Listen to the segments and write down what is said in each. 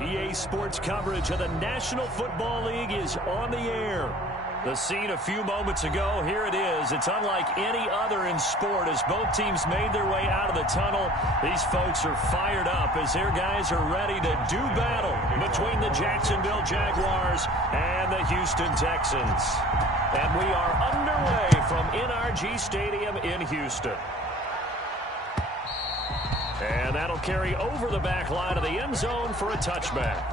EA Sports coverage of the National Football League is on the air. The scene a few moments ago, here it is. It's unlike any other in sport as both teams made their way out of the tunnel. These folks are fired up as their guys are ready to do battle between the Jacksonville Jaguars and the Houston Texans. And we are underway from NRG Stadium in Houston. And that'll carry over the back line of the end zone for a touchback.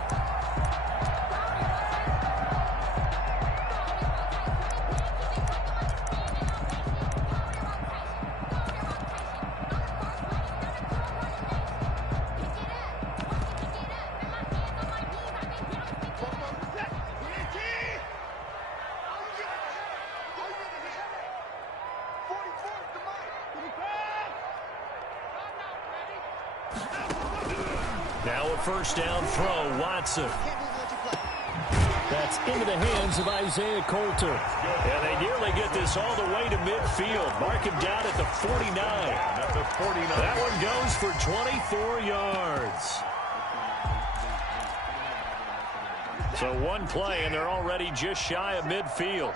Now a first down throw, Watson. That's into the hands of Isaiah Coulter. And they nearly get this all the way to midfield. Mark him down at the 49. That one goes for 24 yards. So one play, and they're already just shy of midfield.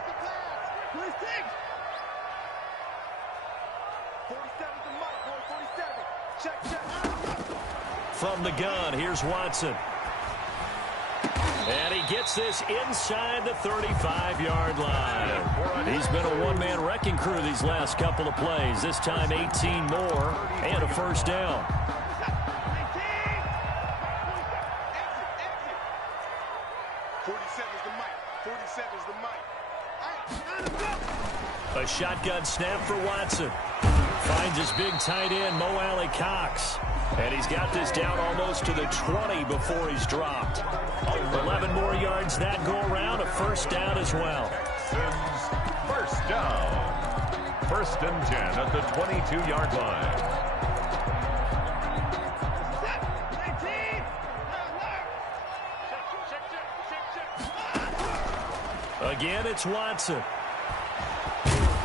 From the gun, here's Watson. And he gets this inside the 35-yard line. He's been a one-man wrecking crew these last couple of plays. This time 18 more and a first down. A shotgun snap for Watson. Finds his big tight end, Mo Alley Cox. And he's got this down almost to the 20 before he's dropped. 11 more yards that go around, a first down as well. First down. First and 10 at the 22-yard line. Again, it's Watson.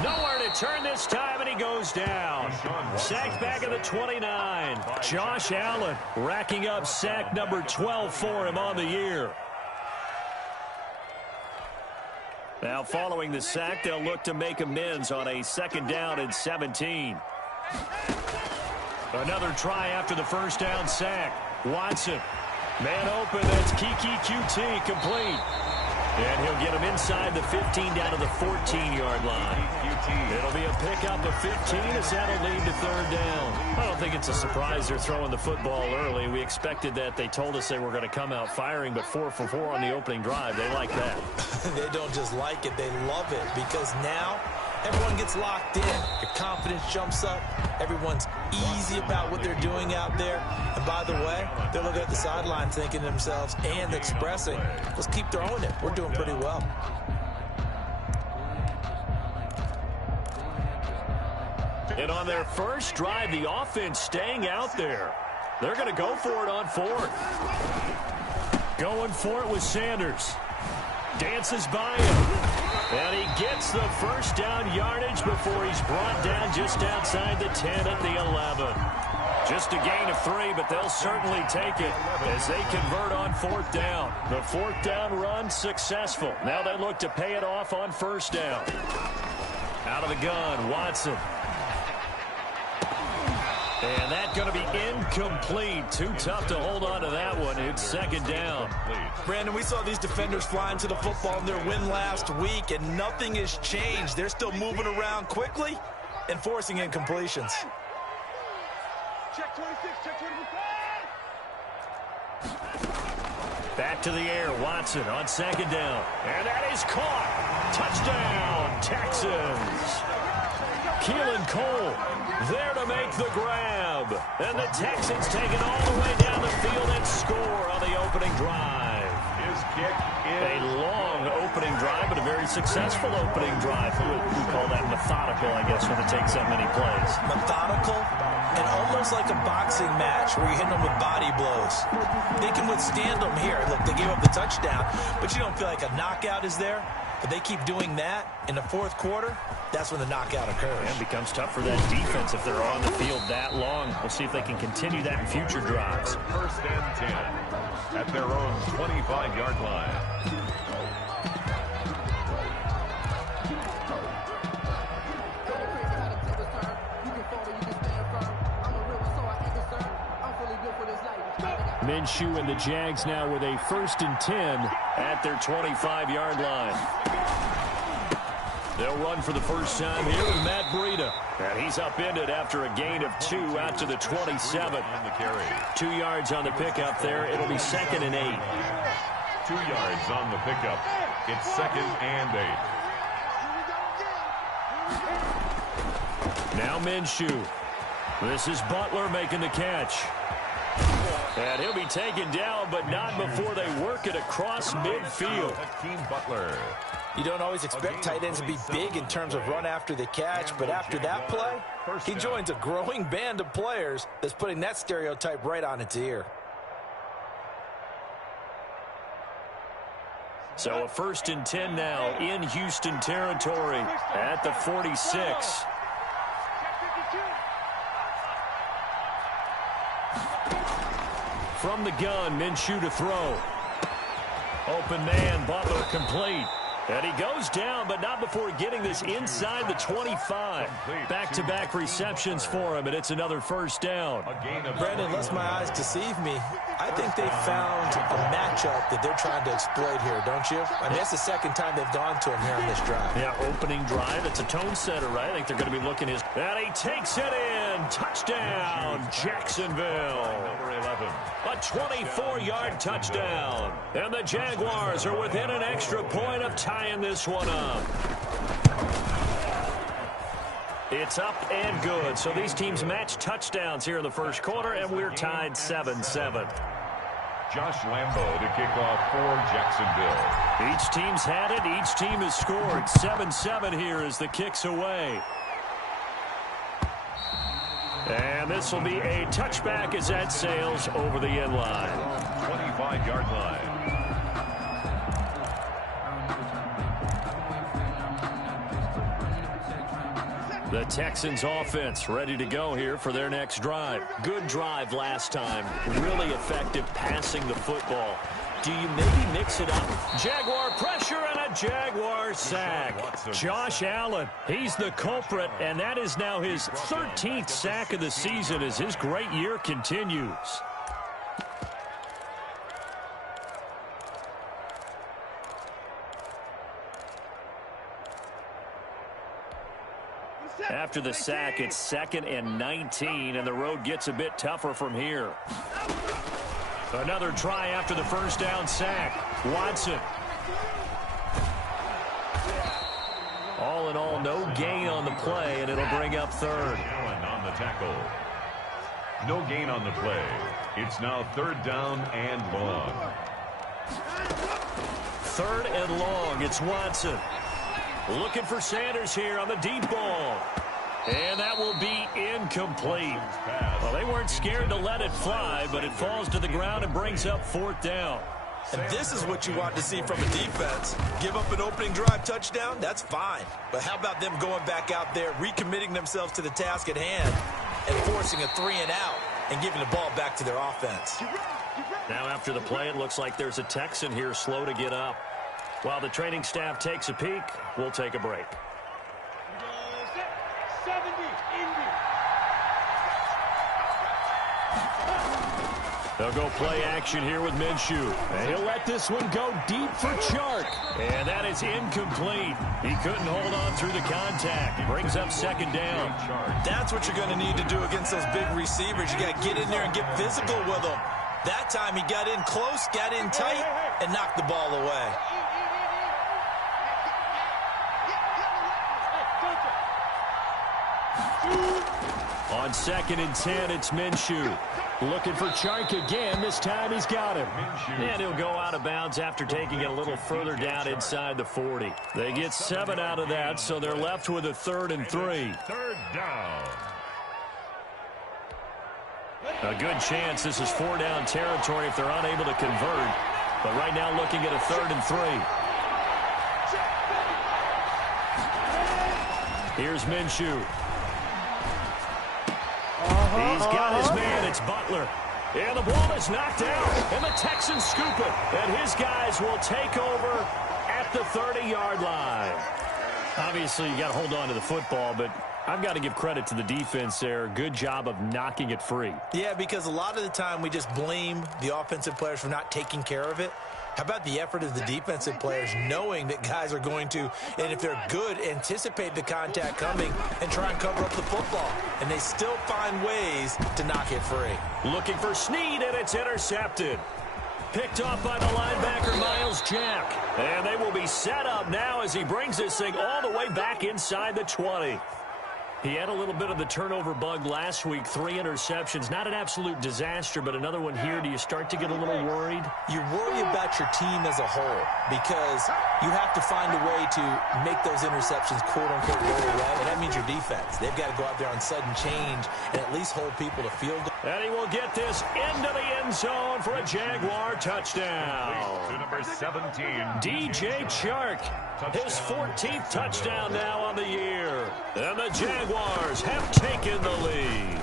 Nowhere to turn this time, and he goes down. Sacked back at the 29. Josh Allen racking up sack number 12 for him on the year. Now, following the sack, they'll look to make amends on a second down and 17. Another try after the first down sack. Watson. Man open, that's Kiki QT, complete. And he'll get him inside the 15 down to the 14-yard line. It'll be a pickup of 15 as that'll lead to third down. I don't think it's a surprise they're throwing the football early. We expected that. They told us they were going to come out firing, but 4 for 4 on the opening drive. They like that. They don't just like it, they love it, because now everyone gets locked in. Your confidence jumps up. Everyone's easy about what they're doing out there. And by the way, they're looking at the sideline thinking to themselves and expressing, let's keep throwing it. We're doing pretty well. And on their first drive, the offense staying out there. They're going to go for it on fourth. Going for it with Sanders. Dances by him. And he gets the first down yardage before he's brought down just outside the 10 at the 11. Just a gain of 3, but they'll certainly take it as they convert on fourth down. The fourth down run successful. Now they look to pay it off on first down. Out of the gun, Watson. And that's going to be incomplete. Too tough to hold on to that one. It's second down. Brandon, we saw these defenders flying to the football in their win last week, and nothing has changed. They're still moving around quickly and forcing incompletions. Check 26, check 25. Back to the air, Watson on second down. And that is caught. Touchdown, Texans. Keelan Cole there to make the grab. And the Texans take it all the way down the field and score on the opening drive. His kick is a long opening drive, but a very successful opening drive. We call that methodical, I guess, when it takes that many plays. Methodical and almost like a boxing match where you're hitting them with body blows. They can withstand them here. Look, they gave up the touchdown, but you don't feel like a knockout is there. But they keep doing that in the fourth quarter, that's when the knockout occurs. And it becomes tough for that defense if they're on the field that long. We'll see if they can continue that in future drives. First and 10 at their own 25-yard line. Minshew and the Jags now with a 1st and 10 at their 25-yard line. They'll run for the first time here with Matt Breida. And he's upended after a gain of 2 out to the 27. 2 yards on the pickup there. It'll be 2nd and 8. 2 yards on the pickup. It's 2nd and 8. Now Minshew. This is Butler making the catch. And he'll be taken down, but not before they work it across midfield. Butler. You don't always expect tight ends to be big in terms of run after the catch, but after that play, he joins a growing band of players that's putting that stereotype right on its ear. So a 1st and 10 now in Houston territory at the 46. From the gun, Minshew to throw. Open man, Butler complete. And he goes down, but not before getting this inside the 25. Back-to-back receptions for him, and it's another first down. Brandon, unless my eyes deceive me, I think they found a matchup that they're trying to exploit here, don't you? I mean, that's the second time they've gone to him here on this drive. Yeah, opening drive. It's a tone setter, right? I think they're going to be looking his... And he takes it in. Touchdown, Jacksonville. Number 11. A 24-yard touchdown. And the Jaguars are within an extra point of tying this one up. It's up and good. So these teams match touchdowns here in the first quarter, and we're tied 7-7. Josh Lambo to kick off for Jacksonville. Each team's had it. Each team has scored. 7-7 here as the kick's away. And this will be a touchback as that sails over the end line. 25-yard line. The Texans offense ready to go here for their next drive. Good drive last time. Really effective passing the football. Do you maybe mix it up? Jaguar pressure and a Jaguar sack. Josh Allen, he's the culprit, and that is now his 13th sack of the season as his great year continues. After the sack, it's 2nd and 19, and the road gets a bit tougher from here. Another try after the first down sack. Watson. All in all, no gain on the play, and it'll bring up 3rd. Allen on the tackle. No gain on the play. It's now 3rd down and long. 3rd and long. It's Watson. Looking for Sanders here on the deep ball. And that will be incomplete. Well, they weren't scared to let it fly, but it falls to the ground and brings up 4th down. And this is what you want to see from a defense. Give up an opening drive touchdown, that's fine. But how about them going back out there, recommitting themselves to the task at hand, and forcing a 3 and out, and giving the ball back to their offense. Now after the play, it looks like there's a Texan here slow to get up. While the training staff takes a peek, we'll take a break. They'll go play action here with Minshew. And he'll let this one go deep for Chark. And that is incomplete. He couldn't hold on through the contact. Brings up 2nd down. That's what you're going to need to do against those big receivers. You got to get in there and get physical with them. That time he got in close, got in tight, and knocked the ball away. On 2nd and 10, it's Minshew. Looking for Chark again. This time he's got him. And he'll go out of bounds after taking it a little further down inside the 40. They get 7 out of that, so they're left with a 3rd and 3. 3rd down. A good chance this is 4-down territory if they're unable to convert. But right now looking at a 3rd and 3. Here's Minshew. He's got his man. It's Butler. And the ball is knocked out. And the Texans scoop it. And his guys will take over at the 30-yard line. Obviously, you got to hold on to the football, but I've got to give credit to the defense there. Good job of knocking it free. Yeah, because a lot of the time we just blame the offensive players for not taking care of it. How about the effort of the defensive players knowing that guys are going to, and if they're good, anticipate the contact coming and try and cover up the football. And they still find ways to knock it free. Looking for Snead, and it's intercepted. Picked off by the linebacker, Miles Jack. And they will be set up now as he brings this thing all the way back inside the 20. He had a little bit of the turnover bug last week, 3 interceptions. Not an absolute disaster, but another one here. Do you start to get a little worried? You worry about your team as a whole because you have to find a way to make those interceptions, quote-unquote, go away, and that means your defense. They've got to go out there on sudden change and at least hold people to field goal. And he will get this into the end zone for a Jaguar touchdown. To number 17. DJ Chark, his 14th touchdown now on the year. And the Jaguars have taken the lead.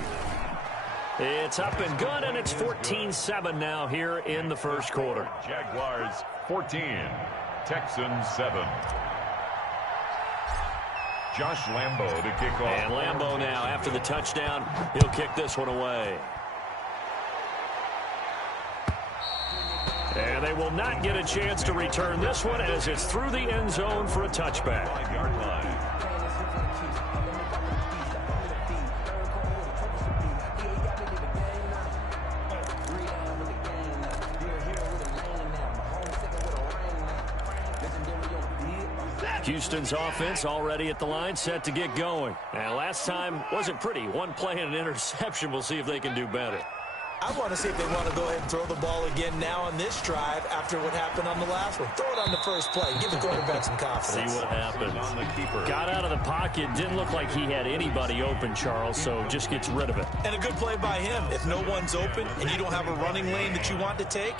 It's up and good, and it's 14-7 now here in the first quarter. Jaguars 14, Texans 7. Josh Lambo to kick off. And Lambo now, after the touchdown, he'll kick this one away. And they will not get a chance to return this one as it's through the end zone for a touchback. 5-yard line. Houston's offense already at the line, set to get going. And last time wasn't pretty. One play and an interception. We'll see if they can do better. I want to see if they want to go ahead and throw the ball again now on this drive after what happened on the last one. Throw it on the first play. Give the quarterback some confidence. See what happens. Got out of the pocket. Didn't look like he had anybody open, Charles, so just gets rid of it. And a good play by him. If no one's open and you don't have a running lane that you want to take,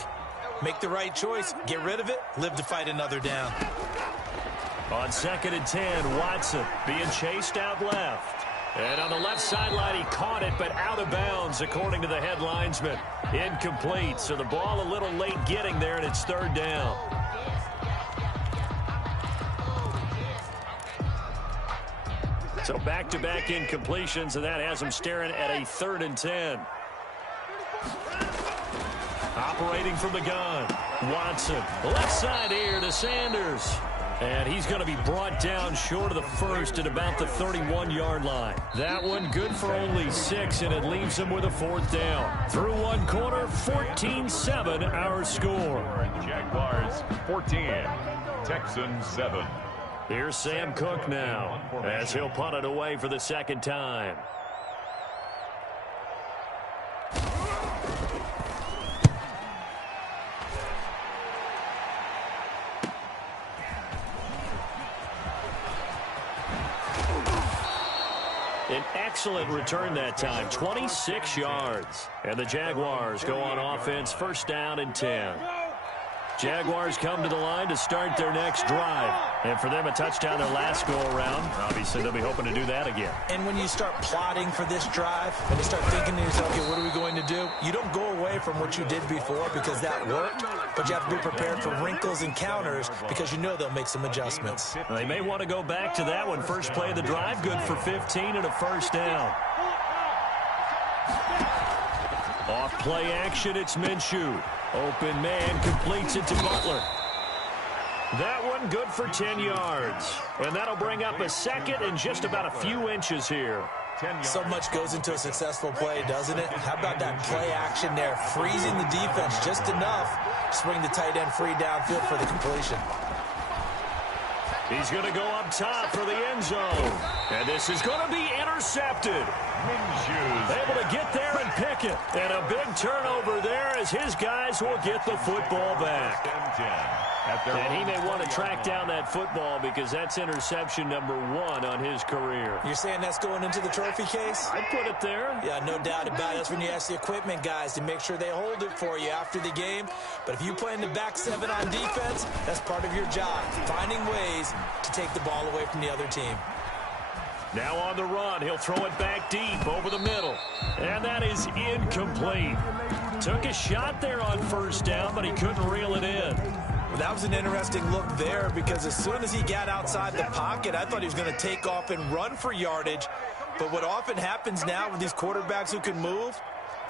make the right choice. Get rid of it. Live to fight another down. On 2nd and 10, Watson being chased out left. And on the left sideline, he caught it, but out of bounds, according to the head linesman. Incomplete, so the ball a little late getting there, and it's 3rd down. So back-to-back incompletions, and that has him staring at a 3rd and 10. Operating from the gun, Watson. Left side here to Sanders. And he's going to be brought down short of the first at about the 31-yard line. That one good for only 6, and it leaves him with a 4th down. Through one quarter, 14-7 our score. Jaguars 14, Texans 7. Here's Sam Cook now as he'll punt it away for the 2nd time. An excellent return that time, 26 yards. And the Jaguars go on offense, 1st down and 10. Jaguars come to the line to start their next drive. And for them, a touchdown their last go-around. Obviously, they'll be hoping to do that again. And when you start plotting for this drive and you start thinking to yourself, okay, what are we going to do? You don't go away from what you did before because that worked, but you have to be prepared for wrinkles and counters because you know they'll make some adjustments. They may want to go back to that one. First play of the drive, good for 15 and a 1st down. Off play action, it's Minshew. Open man completes it to Butler. That one good for 10 yards. And that'll bring up a 2nd and just about a few inches here. So much goes into a successful play, doesn't it? How about that play action there? Freezing the defense just enough to swing the tight end free downfield for the completion. He's going to go up top for the end zone. And this is going to be intercepted. Able to get there and pick it. And a big turnover there as his guys will get the football back. And he may want to track down that football because that's interception number 1 on his career. You're saying that's going into the trophy case? I'd put it there. Yeah, no doubt about it. That's when you ask the equipment guys to make sure they hold it for you after the game. But if you play in the back 7 on defense, that's part of your job, finding ways to take the ball away from the other team. Now on the run, he'll throw it back deep over the middle. And that is incomplete. Took a shot there on first down, but he couldn't reel it in. Well, that was an interesting look there because as soon as he got outside the pocket, I thought he was going to take off and run for yardage. But what often happens now with these quarterbacks who can move,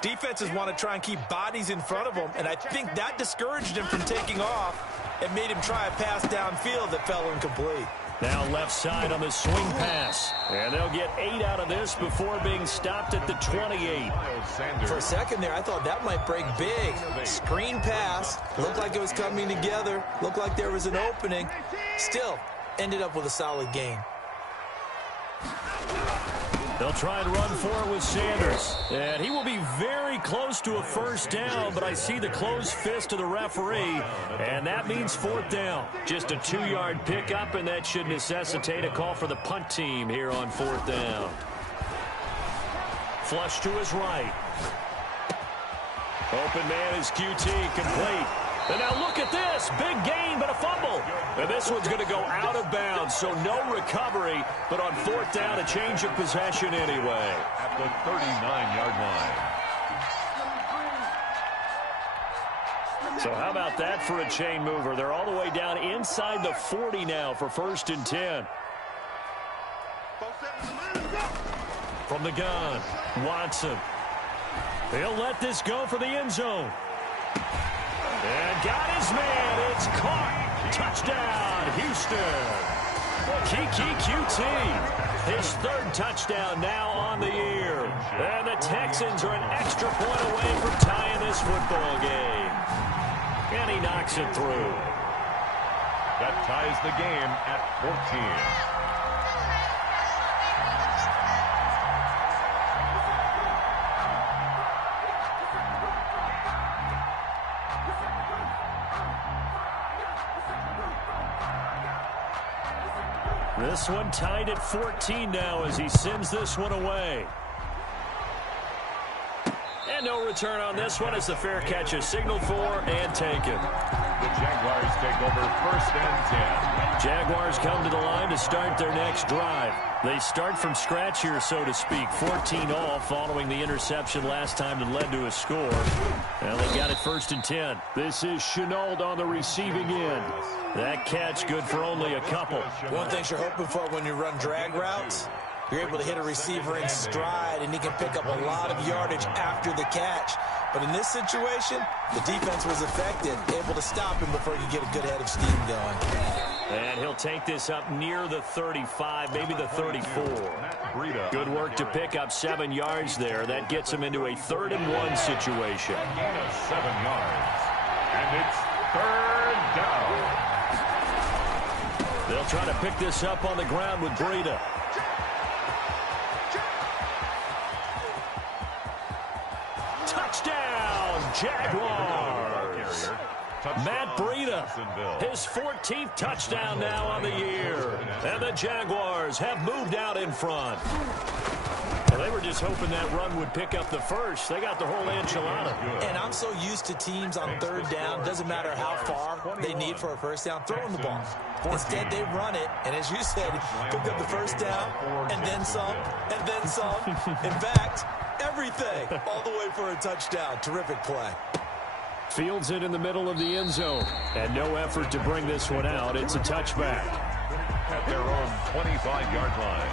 defenses want to try and keep bodies in front of them, and I think that discouraged him from taking off and made him try a pass downfield that fell incomplete. Now left side on the swing pass. And they'll get 8 out of this before being stopped at the 28. For a second there, I thought that might break big. Screen pass. Looked like it was coming together. Looked like there was an opening. Still, ended up with a solid gain. They'll try and run for it with Sanders. And he will be very close to a first down, but I see the closed fist of the referee, and that means fourth down. Just a 2-yard pickup, and that should necessitate a call for the punt team here on fourth down. Flush to his right. Open man is QT, complete. And now look at this. Big gain, but a fumble. And this one's going to go out of bounds, so no recovery. But on fourth down, a change of possession anyway. At the 39-yard line. So how about that for a chain mover? They're all the way down inside the 40 now for 1st and 10. From the gun, Watson. He'll let this go for the end zone. And got his man. It's caught. Touchdown, Houston. Kiki QT. His 3rd touchdown now on the year. And the Texans are an extra point away from tying this football game. And he knocks it through. That ties the game at 14. This one tied at 14 now as he sends this one away. And no return on this one as the fair catch is signaled for and taken. The Jaguars take over 1st and 10. Jaguars come to the line to start their next drive. They start from scratch here, so to speak. 14 all following the interception last time that led to a score. And they got it 1st and 10. This is Chenault on the receiving end. That catch good for only a couple. One thing you're hoping for when you run drag routes, you're able to hit a receiver in stride, and he can pick up a lot of yardage after the catch. But in this situation, the defense was effective, able to stop him before he could get a good head of steam going. And he'll take this up near the 35, maybe the 34. Good work to pick up 7 yards there. That gets him into a 3rd and 1 situation. Gain of 7 yards. And it's 3rd down. They'll try to pick this up on the ground with Breida. Touchdown, Jaguars. Matt Breida, his 14th touchdown now on the year. And the Jaguars have moved out in front. Well, they were just hoping that run would pick up the first. They got the whole enchilada. And I'm so used to teams on 3rd down, doesn't matter how far they need for a first down, throwing the ball. Instead, they run it, and as you said, picked up the first down, and then some, and then some. In fact, everything, all the way for a touchdown. Terrific play. Fields it in the middle of the end zone. And no effort to bring this one out. It's a touchback. At their own 25-yard line.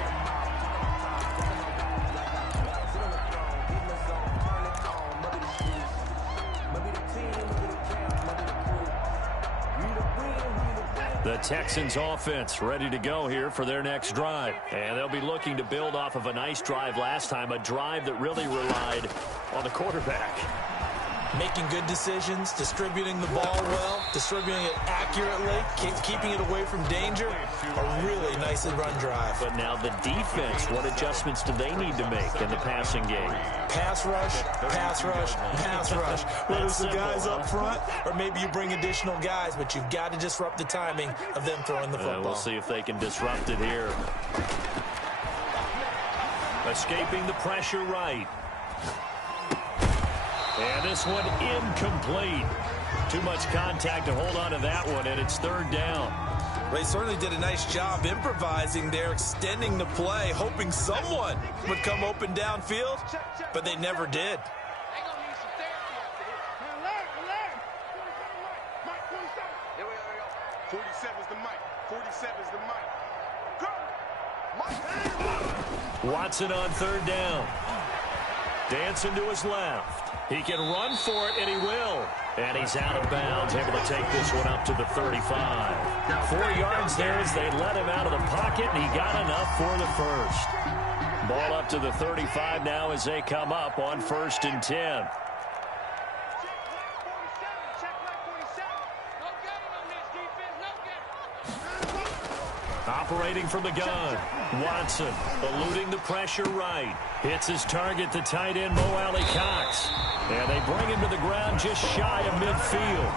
The Texans offense ready to go here for their next drive. And they'll be looking to build off of a nice drive last time, a drive that really relied on the quarterback. Making good decisions, distributing the ball well, distributing it accurately, keeping it away from danger. A really nicely run drive. But now the defense, what adjustments do they need to make in the passing game? Pass rush, pass rush, pass rush. Whether it's the guys up front or maybe you bring additional guys, but you've got to disrupt the timing of them throwing the football. We'll see if they can disrupt it here. Escaping the pressure right. And this one incomplete. Too much contact to hold on to that one, and it's 3rd down. They certainly did a nice job improvising there, extending the play, hoping someone would come open downfield, but they never did. 47's the mic. 47's the mic. Go! Watson on third down. Dancing to his left. He can run for it, and he will. And he's out of bounds, able to take this one up to the 35. 4 yards there as they let him out of the pocket, and he got enough for the first. Ball up to the 35 now as they come up on 1st and 10. Operating from the gun, Watson eluding the pressure right. Hits his target, the tight end, Mo Alley Cox. And they bring him to the ground just shy of midfield.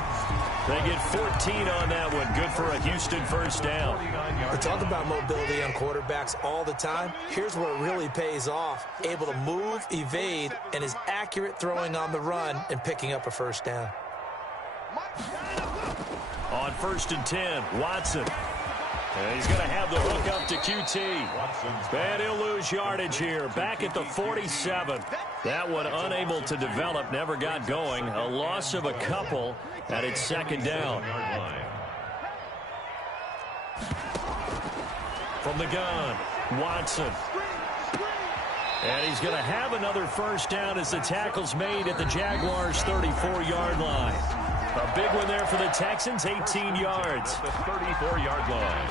They get 14 on that one. Good for a Houston first down. We talk about mobility on quarterbacks all the time. Here's where it really pays off. Able to move, evade, and is accurate throwing on the run and picking up a first down. On 1st and 10, Watson. And he's going to have the hook up to QT. And he'll lose yardage here. Back at the 47. That one unable to develop, never got going. A loss of a couple, and it's 2nd down. From the gun, Watson. And he's going to have another first down as the tackle's made at the Jaguars' 34-yard line. A big one there for the Texans, 18 yards. The 34-yard line.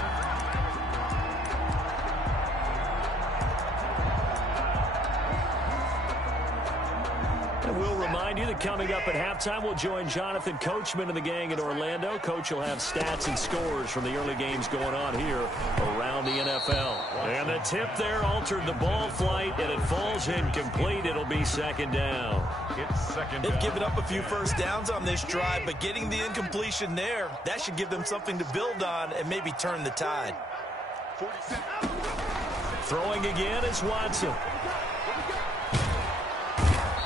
And we'll remind you that coming up at halftime, we'll join Jonathan Coachman and the gang in Orlando. Coach will have stats and scores from the early games going on here around the NFL. And the tip there altered the ball flight, and it falls incomplete. It'll be 2nd down. It's 2nd down. They've given up a few first downs on this drive, but getting the incompletion there, that should give them something to build on and maybe turn the tide. 47. Throwing again is Watson.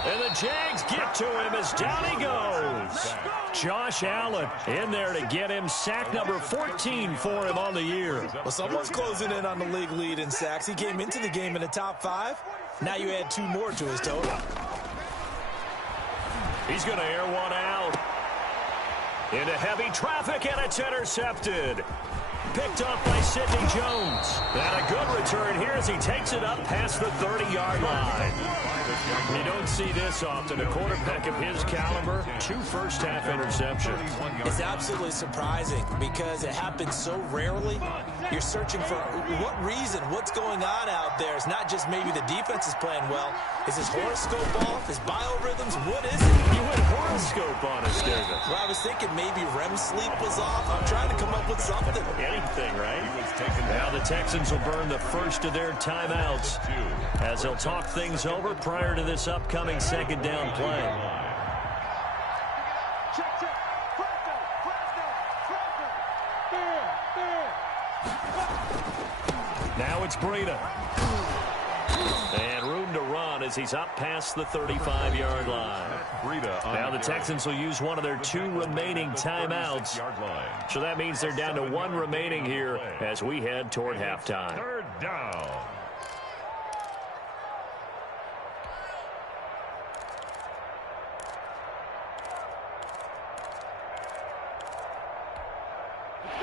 And the Jags get to him as down he goes. Josh Allen in there to get him sack number 14 for him on the year. Well, someone's closing in on the league lead in sacks. He came into the game in the top 5. Now you add 2 more to his total. He's going to air one out. Into heavy traffic, and it's intercepted. Picked off by Sidney Jones. And a good return here as he takes it up past the 30-yard line. You don't see this often. A quarterback of his caliber, 2 first-half interceptions. It's absolutely surprising because it happens so rarely. You're searching for what reason, what's going on out there. It's not just maybe the defense is playing well. Is his horoscope off? His biorhythms? What is it? You went horoscope on us, David. Well, I was thinking maybe REM sleep was off. I'm trying to come up with something. Anything, right? Now the Texans will burn the first of their timeouts as they'll talk things over prior to this upcoming 2nd down play. Now it's Breida. And room to run as he's up past the 35-yard line. Now the Texans will use one of their 2 remaining timeouts. So that means they're down to 1 remaining here as we head toward halftime. 3rd down.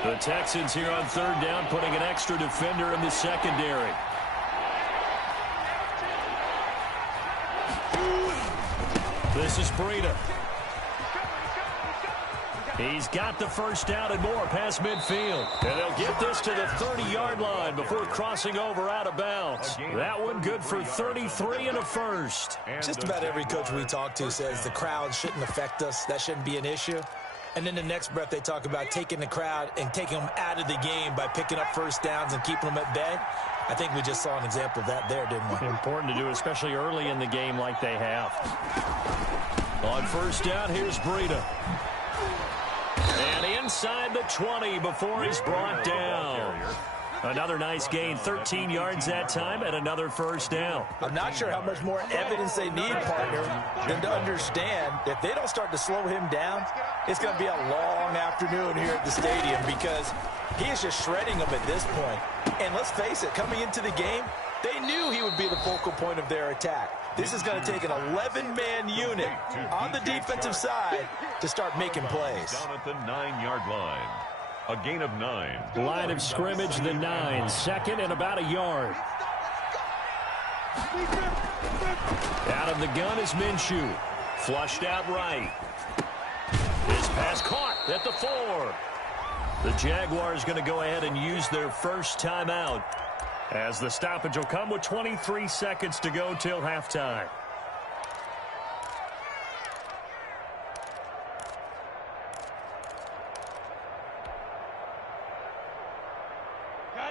The Texans here on 3rd down, putting an extra defender in the secondary. This is Breida. He's got the first down and more past midfield. And they'll get this to the 30-yard line before crossing over out of bounds. That one good for 33 and a first. Just about every coach we talk to says the crowd shouldn't affect us. That shouldn't be an issue. And then the next breath they talk about taking the crowd and taking them out of the game by picking up first downs and keeping them at bay. I think we just saw an example of that there, didn't we? Important to do, especially early in the game like they have. On 1st down, here's Breida. And inside the 20 before he's brought down. Another nice gain, 13 yards that time, and another first down. I'm not sure how much more evidence they need, partner, than to understand if they don't start to slow him down, it's going to be a long afternoon here at the stadium because he is just shredding them at this point. And let's face it, coming into the game, they knew he would be the focal point of their attack. This is going to take an 11-man unit on the defensive side to start making plays. Down at the 9-yard line. A gain of 9. Line of scrimmage, the 9. Second and about a yard. Out of the gun is Minshew. Flushed out right. His pass caught at the 4. The Jaguars going to go ahead and use their first timeout, as the stoppage will come with 23 seconds to go till halftime.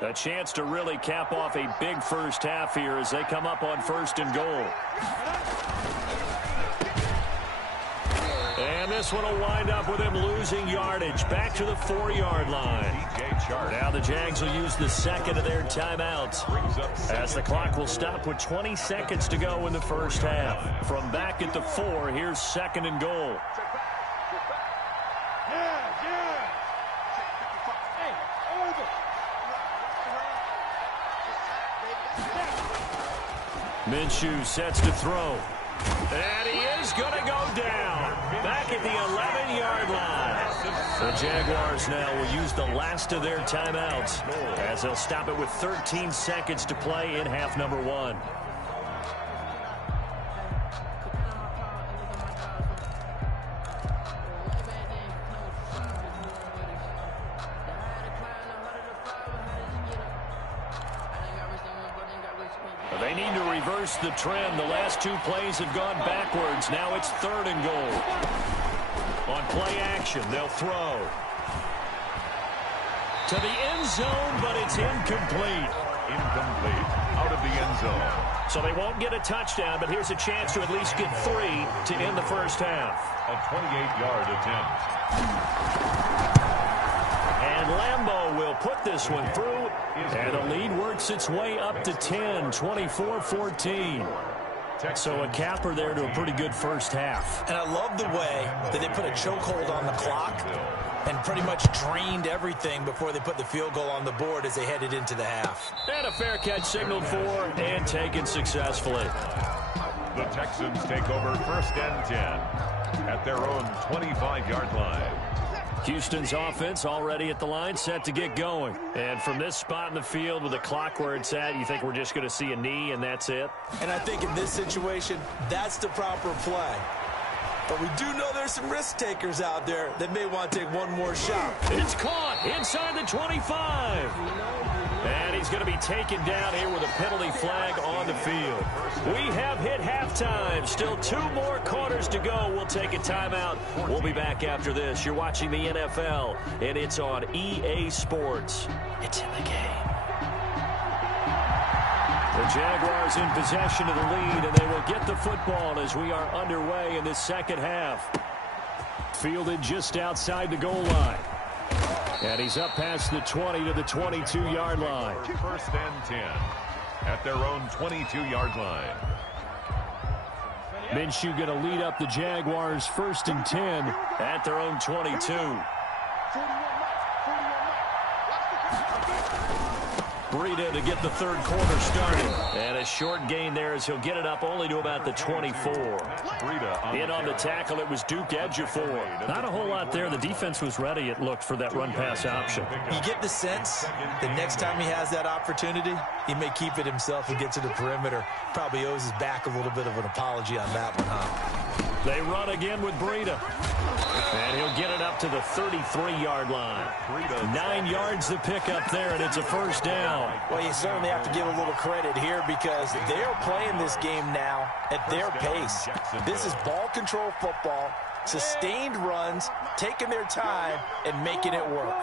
A chance to really cap off a big first half here as they come up on 1st and goal. And this one will wind up with him losing yardage back to the 4-yard line. Now the Jags will use the second of their timeouts as the clock will stop with 20 seconds to go in the first half. From back at the 4, here's 2nd and goal. Minshew sets to throw. And he is going to go down. Back at the 11-yard line. The Jaguars now will use the last of their timeouts as they'll stop it with 13 seconds to play in half number 1. They need to reverse the trend. The last 2 plays have gone backwards. Now it's 3rd and goal. On play action, they'll throw to the end zone, but it's incomplete. Incomplete. Out of the end zone. So they won't get a touchdown, but here's a chance to at least get 3 to end the first half. A 28-yard attempt. And Lambeau will put this one through, and the lead works its way up to 10, 24-14. So a capper there to a pretty good first half. And I love the way that they put a chokehold on the clock and pretty much drained everything before they put the field goal on the board as they headed into the half. And a fair catch signaled for and taken successfully. The Texans take over 1st and 10 at their own 25-yard line. Houston's offense already at the line, set to get going. And from this spot in the field with the clock where it's at, you think we're just going to see a knee and that's it? And I think in this situation, that's the proper play. But we do know there's some risk takers out there that may want to take one more shot. It's caught inside the 25. And he's going to be taken down here with a penalty flag on the field. We have hit halftime. Still 2 more quarters to go. We'll take a timeout. We'll be back after this. You're watching the NFL, and it's on EA Sports. It's in the game. The Jaguars in possession of the lead, and they will get the football as we are underway in this second half. Fielded just outside the goal line. And he's up past the 20 to the 22-yard line. 1st and 10 at their own 22-yard line. Minshew going to lead up the Jaguars 1st and 10 at their own 22. Breida to get the 3rd quarter started. And a short gain there as he'll get it up only to about the 24. In on the tackle, it was Duke Ejiofor. Not a whole lot there. The defense was ready, it looked, for that run-pass option. You get the sense that next time he has that opportunity, he may keep it himself and get to the perimeter. Probably owes his back a little bit of an apology on that one, huh? They run again with Breida. And he'll get it up to the 33-yard line. 9 yards to pick up there, and it's a first down. Well, you certainly have to give a little credit here because they are playing this game now at their pace. This is ball control football, sustained runs, taking their time, and making it work.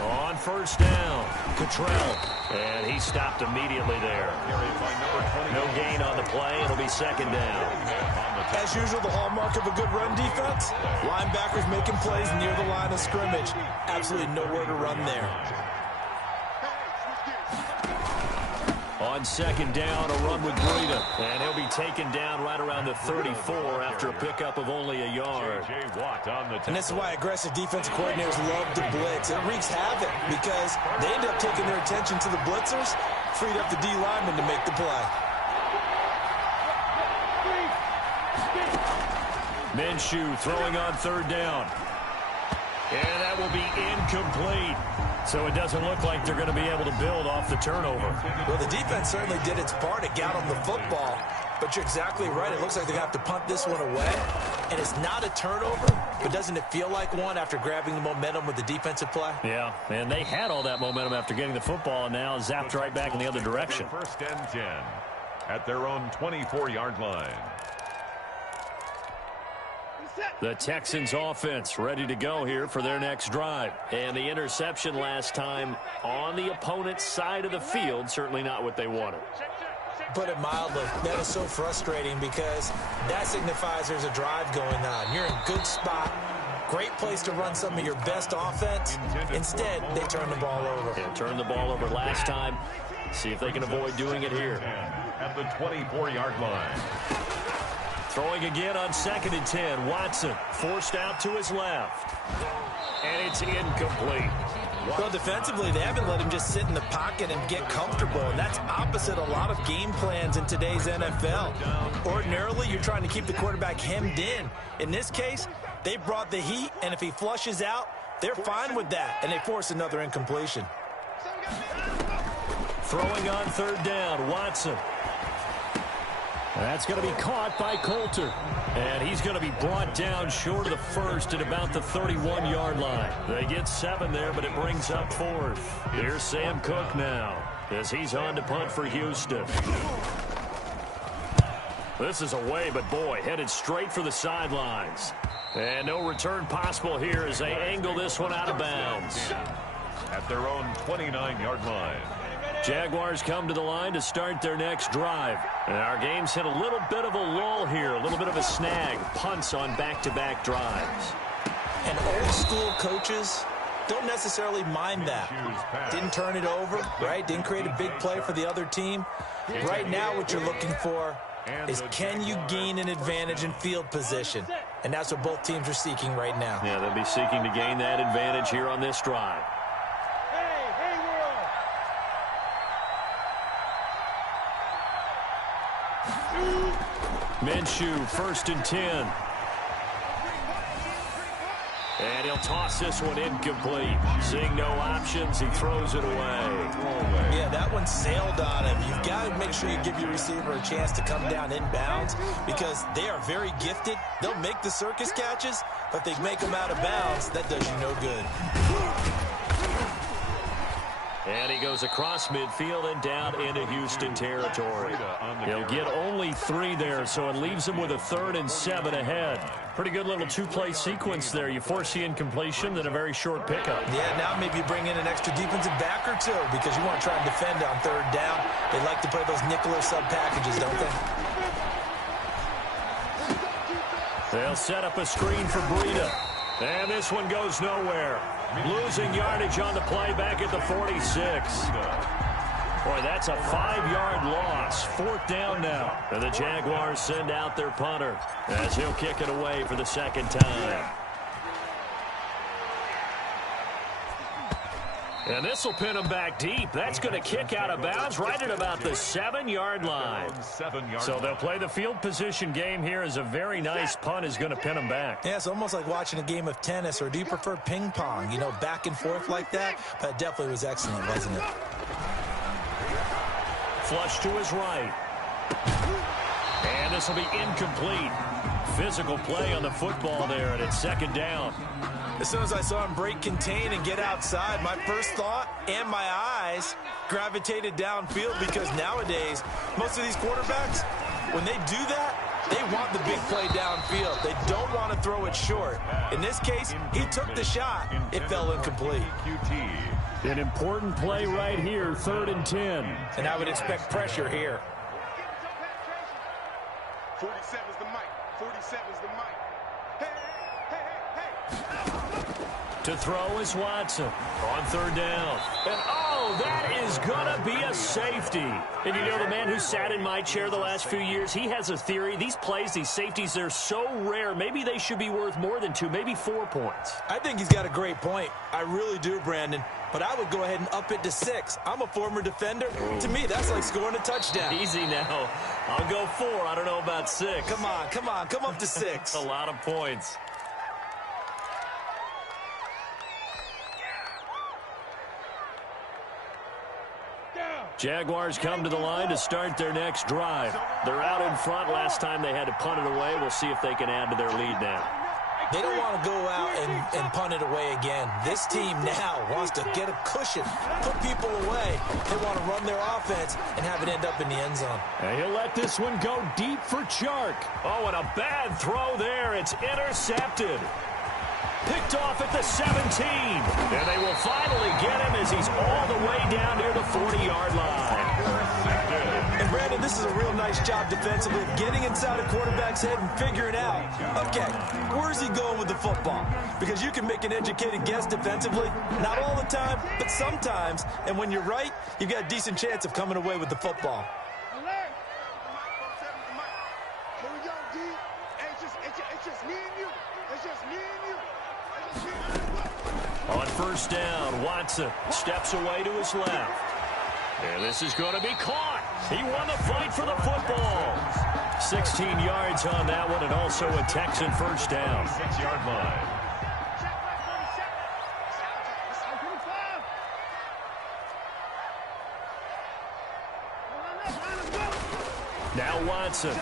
On first down, Cottrell. And he stopped immediately there. No gain on the play. It'll be second down. As usual, the hallmark of a good run defense, linebackers making plays near the line of scrimmage. Absolutely nowhere to run there. On second down, a run with Breida. And he'll be taken down right around the 34 after a pickup of only a yard. And this is why aggressive defensive coordinators love to blitz. It wreaks havoc because they end up taking their attention to the blitzers, freed up the D lineman to make the play. Minshew throwing on third down. And that will be incomplete. So it doesn't look like they're going to be able to build off the turnover. Well, the defense certainly did its part to get on the football. But you're exactly right. It looks like they're going to have to punt this one away. And it's not a turnover, but doesn't it feel like one after grabbing the momentum with the defensive play? Yeah, and they had all that momentum after getting the football and now zapped right back in the other direction. First and 10 at their own 24-yard line. The Texans offense ready to go here for their next drive. And the interception last time on the opponent's side of the field, certainly not what they wanted. Put it mildly, that is so frustrating because that signifies there's a drive going on. You're in good spot, great place to run some of your best offense. Instead, they turn the ball over. And turned the ball over last time. See if they can avoid doing it here. At the 24-yard line. Throwing again on second and 10. Watson forced out to his left. And it's incomplete. Well, defensively, they haven't let him just sit in the pocket and get comfortable, and that's opposite a lot of game plans in today's NFL. Ordinarily, you're trying to keep the quarterback hemmed in. In this case, they brought the heat, and if he flushes out, they're fine with that, and they force another incompletion. Throwing on third down, Watson. That's going to be caught by Coulter. And he's going to be brought down short of the first at about the 31-yard line. They get 7 there, but it brings up 4th. Here's Sam Cook now as he's on to punt for Houston. This is away, but boy, headed straight for the sidelines. And no return possible here as they angle this one out of bounds. At their own 29-yard line. Jaguars come to the line to start their next drive. And our game's hit a little bit of a lull here, a little bit of a snag. Punts on back-to-back drives. And old-school coaches don't necessarily mind that. Didn't turn it over, right? Didn't create a big play for the other team. Right now what you're looking for is can you gain an advantage in field position? And that's what both teams are seeking right now. Yeah, they'll be seeking to gain that advantage here on this drive. Minshew, first and 10. And he'll toss this one incomplete. Seeing no options, he throws it away. Yeah, that one sailed on him. You've got to make sure you give your receiver a chance to come down inbounds because they are very gifted. They'll make the circus catches, but if they make them out of bounds, that does you no good. And he goes across midfield and down into Houston territory. He'll get only 3 there, so it leaves him with a 3rd and 7 ahead. Pretty good little 2-play sequence there. You force the incompletion, then a very short pickup. Yeah, now maybe bring in an extra defensive back or 2 because you want to try and defend on 3rd down. They like to play those nickel or sub packages, don't they? They'll set up a screen for Breida. And this one goes nowhere. Losing yardage on the play back at the 46. Boy, that's a 5-yard loss. 4th down now. And the Jaguars send out their punter as he'll kick it away for the 2nd time. And this will pin them back deep. That's going to kick out of bounds right at about the 7-yard line. So they'll play the field position game here as a very nice punt is going to pin them back. Yeah, it's almost like watching a game of tennis, or do you prefer ping pong? You know, back and forth like that? But it definitely was excellent, wasn't it? Flush to his right. And this will be incomplete. Physical play on the football there, and it's 2nd down. As soon as I saw him break contain and get outside, my first thought and my eyes gravitated downfield because nowadays, most of these quarterbacks, when they do that, They want the big play downfield. They don't want to throw it short. In this case, he took the shot. It fell incomplete. An important play right here, 3rd and 10. And I would expect pressure here. 47's the mic. 47's the mic. Hey, hey, hey, hey. To throw is Watson on 3rd down. And oh, that is going to be a safety. And you know, the man who sat in my chair the last few years, he has a theory. These plays, these safeties, they're so rare. Maybe they should be worth more than 2, maybe 4 points. I think he's got a great point. I really do, Brandon. But I would go ahead and up it to 6. I'm a former defender. To me, that's like scoring a touchdown. Easy now. I'll go 4. I don't know about 6. Come on, come on. Come up to 6. A lot of points. Jaguars come to the line to start their next drive. They're out in front. Last time they had to punt it away. We'll see if they can add to their lead now. They don't want to go out and punt it away again. This team now wants to get a cushion, put people away. They want to run their offense and have it end up in the end zone. And he'll let this one go deep for Chark. Oh, and a bad throw there. It's intercepted. Picked off at the 17. And they will finally get him as he's all the way down near the 40-yard line. And Brandon, this is a real nice job defensively of getting inside a quarterback's head and figuring out, okay, where's he going with the football? Because you can make an educated guess defensively, not all the time, but sometimes. And when you're right, you've got a decent chance of coming away with the football. On 1st down, Watson steps away to his left. And this is going to be caught. He won the fight for the football. 16 yards on that one, and also a Texan 1st down. 6-yard line. Now Watson,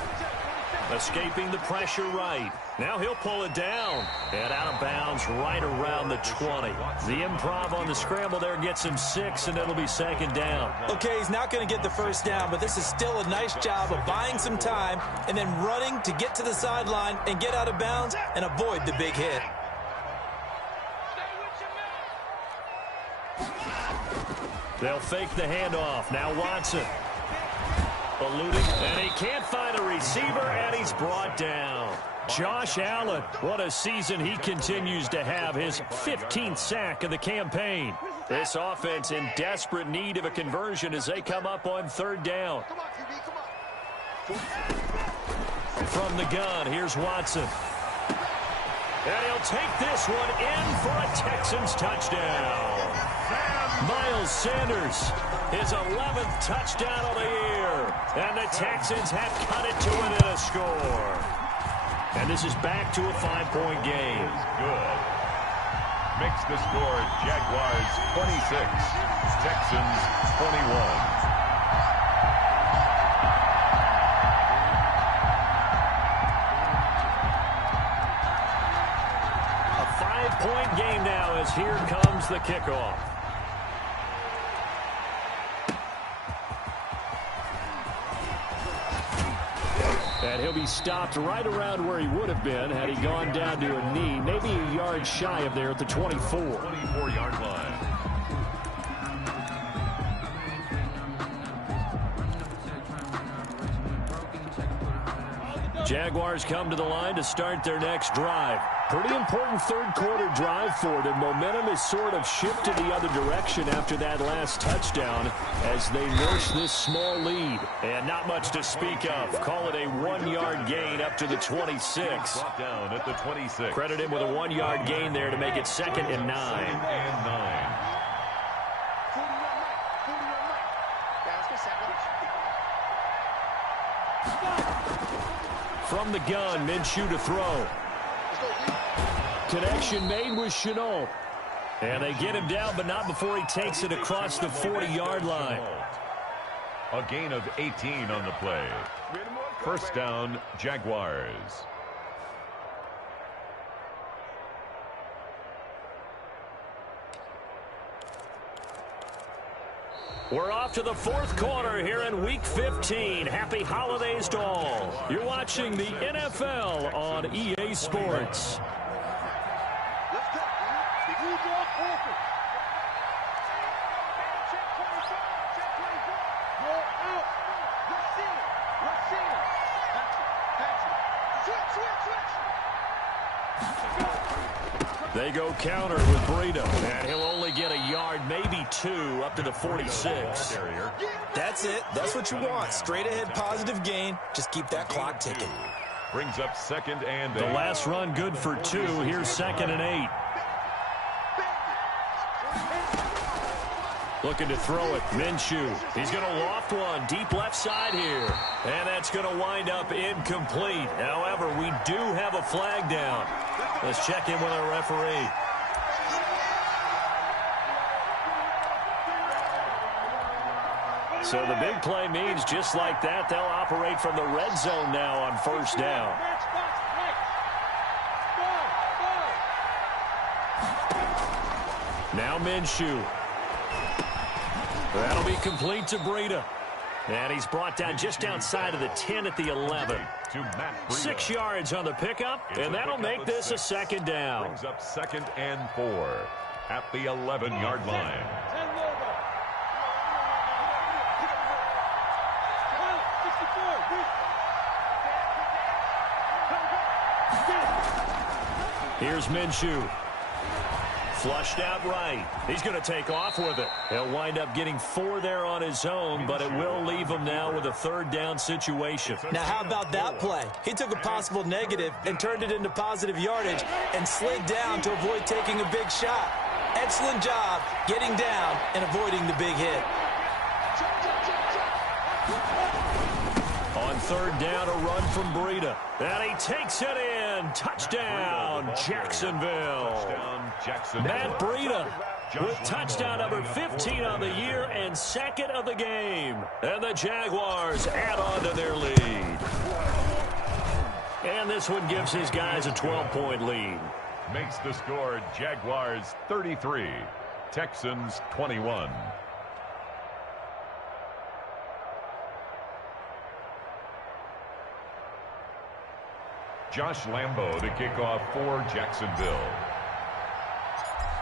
escaping the pressure right. Now he'll pull it down. And out of bounds right around the 20. The improv on the scramble there gets him 6, and it'll be 2nd down. Okay, he's not going to get the 1st down, but this is still a nice job of buying some time and then running to get to the sideline and get out of bounds and avoid the big hit. They'll fake the handoff. Now Watson. Eluding, and he can't find a receiver, and he's brought down. Josh Allen, what a season he continues to have, his 15th sack of the campaign. This offense in desperate need of a conversion as they come up on 3rd down. From the gun, here's Watson. And he'll take this one in for a Texans touchdown. Miles Sanders, his 11th touchdown of the year. And the Texans have cut it to within a score. And this is back to a 5-point game. Good. Makes the score Jaguars 26, Texans 21. A 5-point game now as here comes the kickoff. And he'll be stopped right around where he would have been had he gone down to a knee, maybe a yard shy of there at the 24. 24-yard line. Jaguars come to the line to start their next drive. Pretty important 3rd quarter drive for them. Momentum has sort of shifted the other direction after that last touchdown as they nurse this small lead. And not much to speak of. Call it a 1-yard gain up to the 26. Brought down at the 26. Credit him with a 1-yard gain there to make it 2nd and 9. From the gun, Minshew to throw. Connection made with Chenault. And they get him down, but not before he takes it across the 40-yard line. A gain of 18 on the play. 1st down, Jaguars. We're off to the fourth quarter here in Week 15. Happy holidays to all. You're watching the NFL on EA Sports. They go counter with Breida, and he'll only get a yard, maybe two, up to the 46. That's it. That's what you want. Straight ahead positive gain. Just keep that clock ticking. Brings up 2nd and 8. The last run good for 2. Here's 2nd and 8. Looking to throw it. Minshew. He's going to loft one deep left side here. And that's going to wind up incomplete. However, we do have a flag down. Let's check in with our referee. So the big play means just like that, they'll operate from the red zone now on first down. Now Minshew. That'll be complete to Breida. And he's brought down just outside of the 10 at the 11. 6 yards on the pickup, and that'll make this a 2nd down. Brings up 2nd and 4 at the 11-yard line. Here's Minshew. Flushed out right. He's going to take off with it. He'll wind up getting 4 there on his own, but it will leave him now with a 3rd down situation. Now, how about that play? He took a possible negative and turned it into positive yardage and slid down to avoid taking a big shot. Excellent job getting down and avoiding the big hit. On 3rd down, a run from Breida. And he takes it in. Touchdown, Jacksonville. Matt Breida with touchdown number 15 on the year and 2nd of the game. And the Jaguars add on to their lead. And this one gives his guys a 12-point lead. Makes the score Jaguars 33, Texans 21. Josh Lambo to kick off for Jacksonville.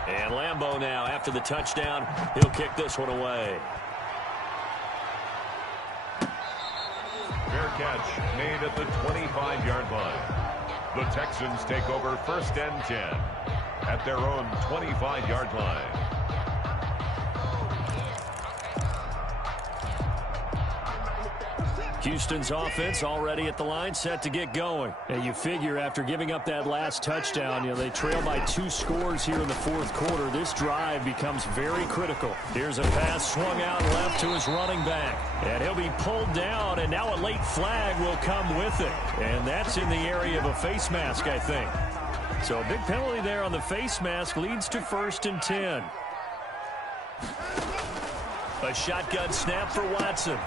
And Lambo now, after the touchdown, he'll kick this one away. Fair catch made at the 25-yard line. The Texans take over 1st and 10 at their own 25-yard line. Houston's offense already at the line, set to get going. And you figure after giving up that last touchdown, they trail by 2 scores here in the 4th quarter. This drive becomes very critical. Here's a pass swung out left to his running back. And he'll be pulled down, and now a late flag will come with it. And that's in the area of a face mask, I think. So a big penalty there on the face mask leads to 1st and 10. A shotgun snap for Watson.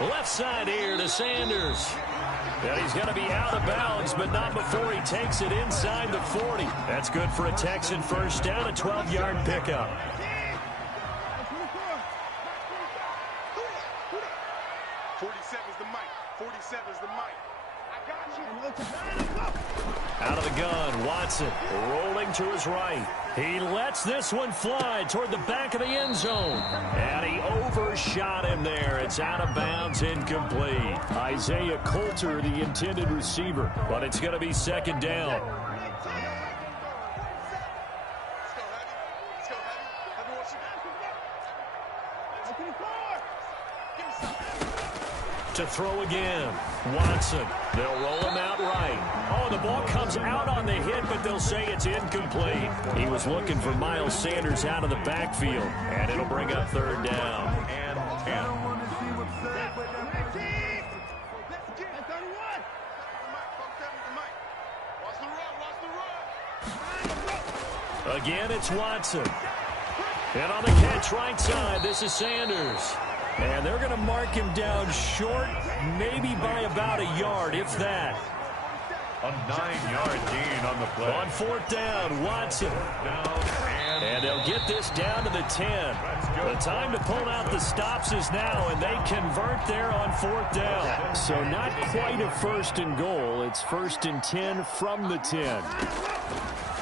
Left side here to Sanders. And he's going to be out of bounds, but not before he takes it inside the 40. That's good for a Texan 1st down, a 12-yard pickup. Out of the gun, Watson rolling to his right. He lets this one fly toward the back of the end zone. And he overshot him there. It's out of bounds, incomplete. Isaiah Coulter, the intended receiver. But it's going to be 2nd down. To throw again. Watson. They'll roll him out right. Oh, the ball comes out on the hit, but they'll say it's incomplete. He was looking for Miles Sanders out of the backfield, and it'll bring up 3rd down. And 10. Again, it's Watson. And on the catch right side, this is Sanders. And they're going to mark him down short, maybe by about a yard, if that. A 9-yard gain on the play. On 4th down, Watson. And they'll get this down to the 10. The time to pull out the stops is now, and they convert there on 4th down. So not quite a 1st and goal. It's 1st and 10 from the 10.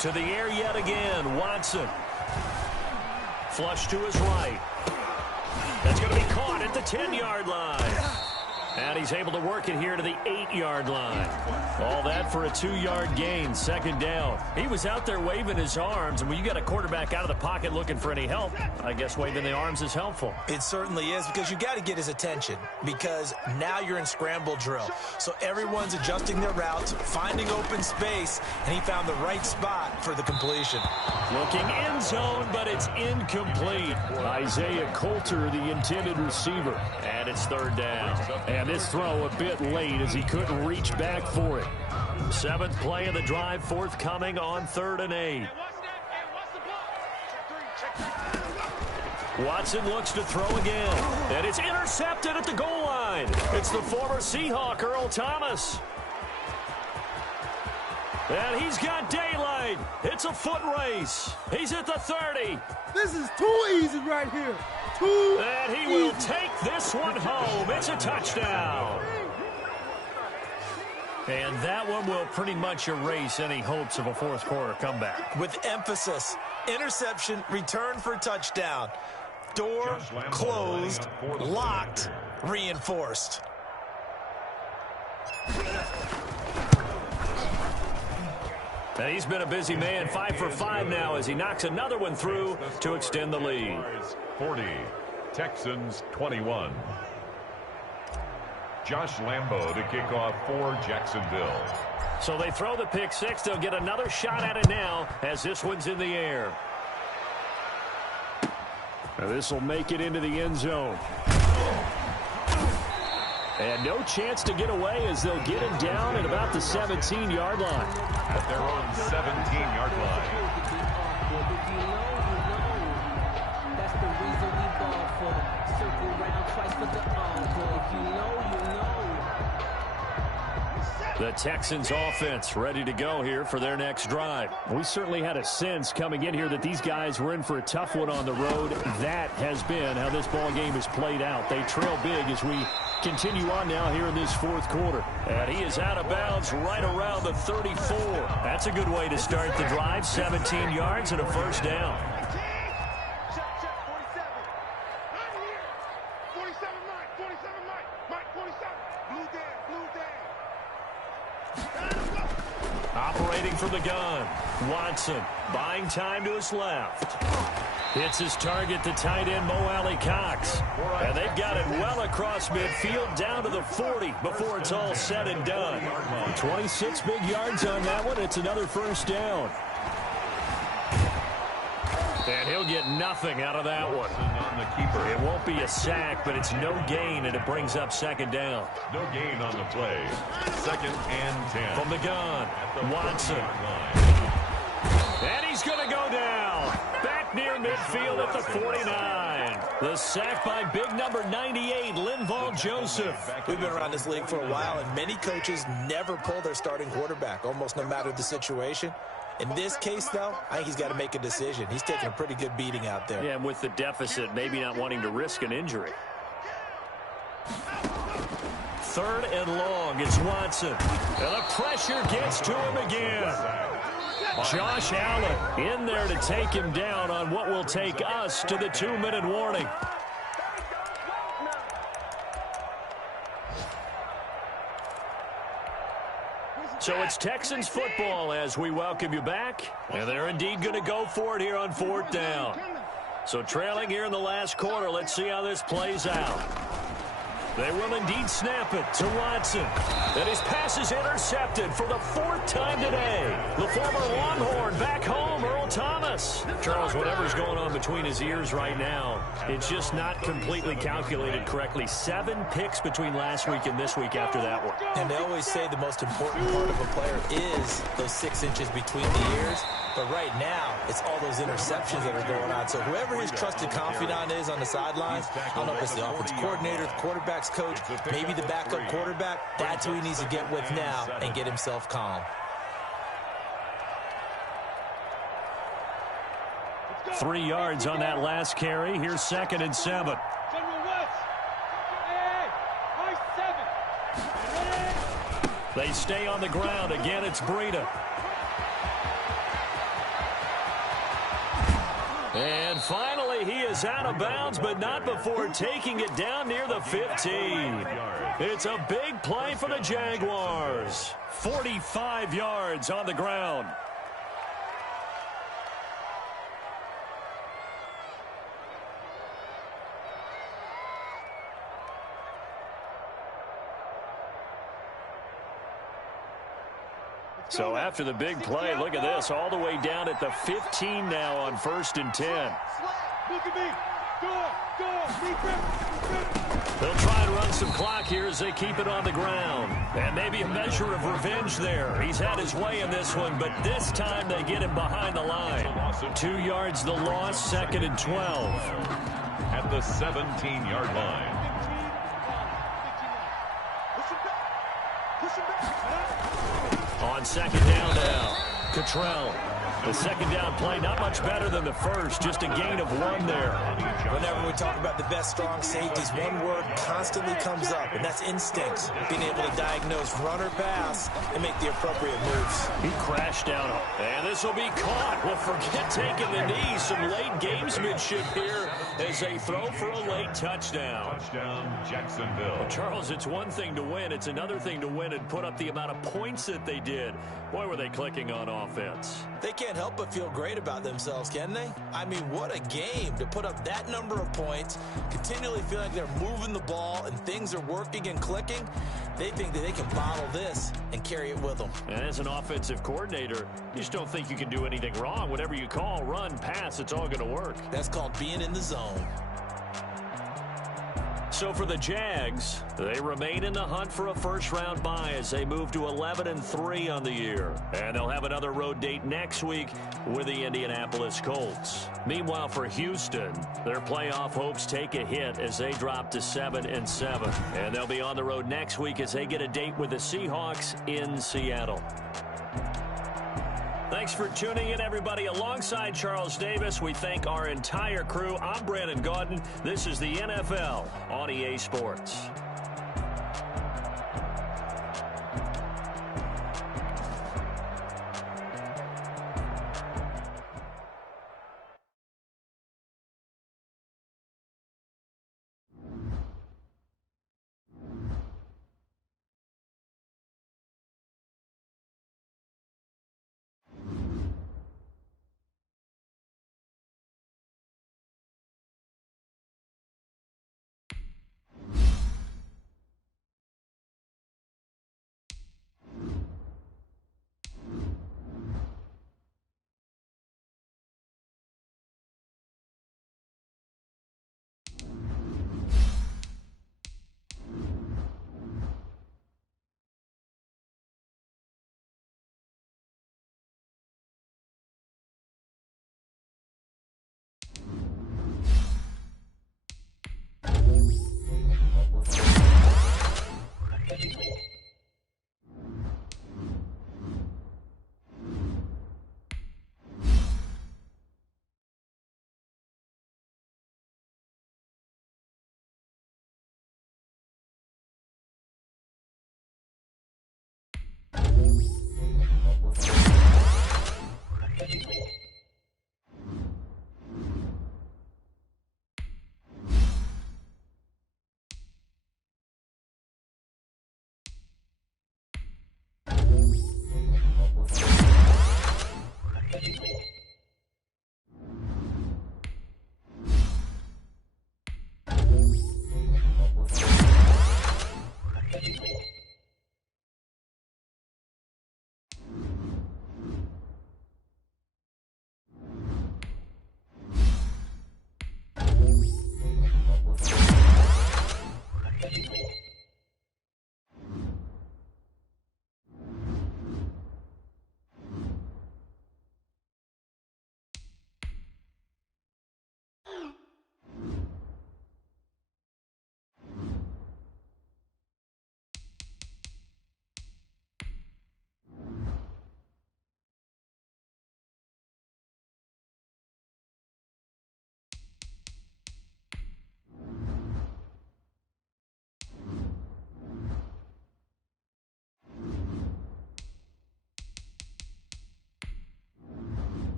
To the air yet again, Watson. Flush to his right. That's going to be caught at the 10-yard line. And he's able to work it here to the 8-yard line. All that for a 2-yard gain, 2nd down. He was out there waving his arms, and when you got a quarterback out of the pocket looking for any help, I guess waving the arms is helpful. It certainly is, because you got to get his attention, because now you're in scramble drill. So everyone's adjusting their routes, finding open space, and he found the right spot for the completion. Looking end zone, but it's incomplete. Isaiah Coulter, the intended receiver. And it's 3rd down. And this throw a bit late as he couldn't reach back for it. 7th play of the drive forthcoming on 3rd and 8. Watson looks to throw again. And it's intercepted at the goal line. It's the former Seahawk, Earl Thomas. And he's got daylight. It's a foot race. He's at the 30. This is too easy right here. Too And he will take this one home. It's a touchdown. And that one will pretty much erase any hopes of a 4th quarter comeback. With emphasis, interception, return for touchdown. Door closed, locked, reinforced. And he's been a busy man, 5 for 5 now as he knocks another one through to extend the lead. 40, Texans 21. Josh Lambo to kick off for Jacksonville. So they throw the pick 6. They'll get another shot at it now as this one's in the air. Now this will make it into the end zone. And no chance to get away as they'll get him down at about the 17-yard line. At their own 17-yard line. That's the reason we ball for. Circle round twice for the encore. You know. The Texans offense ready to go here for their next drive. We certainly had a sense coming in here that these guys were in for a tough one on the road. That has been how this ball game has played out. They trail big as we continue on now here in this 4th quarter. And he is out of bounds right around the 34. That's a good way to start the drive. 17 yards and a 1st down. Operating from the gun, Watson buying time to his left. Hits his target, the tight end, Mo Alley Cox. And they've got it well across midfield down to the 40 before it's all said and done. 26 big yards on that one. It's another 1st down. And he'll get nothing out of that one. It won't be a sack, but it's no gain, and it brings up 2nd down. No gain on the play. 2nd and 10. From the gun, Watson. And he's going to go down. Back near midfield at the 49. The sack by big number 98, Linval Joseph. We've been around this league for a while, and many coaches never pull their starting quarterback, almost no matter the situation. In this case, though, I think he's got to make a decision. He's taking a pretty good beating out there. Yeah, and with the deficit, maybe not wanting to risk an injury. 3rd and long, it's Watson. And the pressure gets to him again. Josh Allen in there to take him down on what will take us to the 2-minute warning. So it's Texans football as we welcome you back. And they're indeed going to go for it here on 4th down. So trailing here in the last quarter, let's see how this plays out. They will indeed snap it to Watson. And his pass is intercepted for the 4th time today. The former Longhorn back home, Earl Thomas. Charles, whatever's going on between his ears right now, it's just not completely calculated correctly. 7 picks between last week and this week after that one. And they always say the most important part of a player is those 6 inches between the ears. But right now, it's all those interceptions that are going on. So whoever his trusted confidant is on the sidelines, I don't know if it's the offensive coordinator, the quarterback, quarterbacks, Coach, maybe the backup quarterback, that's who he needs to get with now and get himself calm. 3 yards on that last carry. Here's 2nd and 7. They stay on the ground. Again, it's Breida. And finally, he is out of bounds, but not before taking it down near the 15. It's a big play for the Jaguars. 45 yards on the ground. So after the big play, look at this, all the way down at the 15 now on 1st and 10. Look at me. They'll try and run some clock here as they keep it on the ground. And maybe a measure of revenge there. He's had his way in this one, but this time they get him behind the line. 2 yards the loss, 2nd and 12. At the 17-yard line. On 2nd down now, Cottrell. The 2nd down play, not much better than the first, just a gain of 1 there. Whenever we talk about the best strong safeties, one word constantly comes up, and that's instincts. Being able to diagnose run or pass and make the appropriate moves. He crashed down, and this will be caught. Well, forget taking the knee. Some late gamesmanship here as they throw for a late touchdown. Touchdown, Jacksonville. Well, Charles, it's one thing to win. It's another thing to win and put up the amount of points that they did. Boy, were they clicking on offense. They can't help but feel great about themselves, can they? I mean, what a game to put up that number of points, continually feeling like they're moving the ball and things are working and clicking. They think that they can bottle this and carry it with them. And as an offensive coordinator, you just don't think you can do anything wrong. Whatever you call, run, pass, it's all going to work. That's called being in the zone. So for the Jags, they remain in the hunt for a first-round bye as they move to 11-3 on the year. And they'll have another road date next week with the Indianapolis Colts. Meanwhile, for Houston, their playoff hopes take a hit as they drop to 7-7. And they'll be on the road next week as they get a date with the Seahawks in Seattle. Thanks for tuning in, everybody. Alongside Charles Davis, we thank our entire crew. I'm Brandon Gaudin. This is the NFL on EA Sports.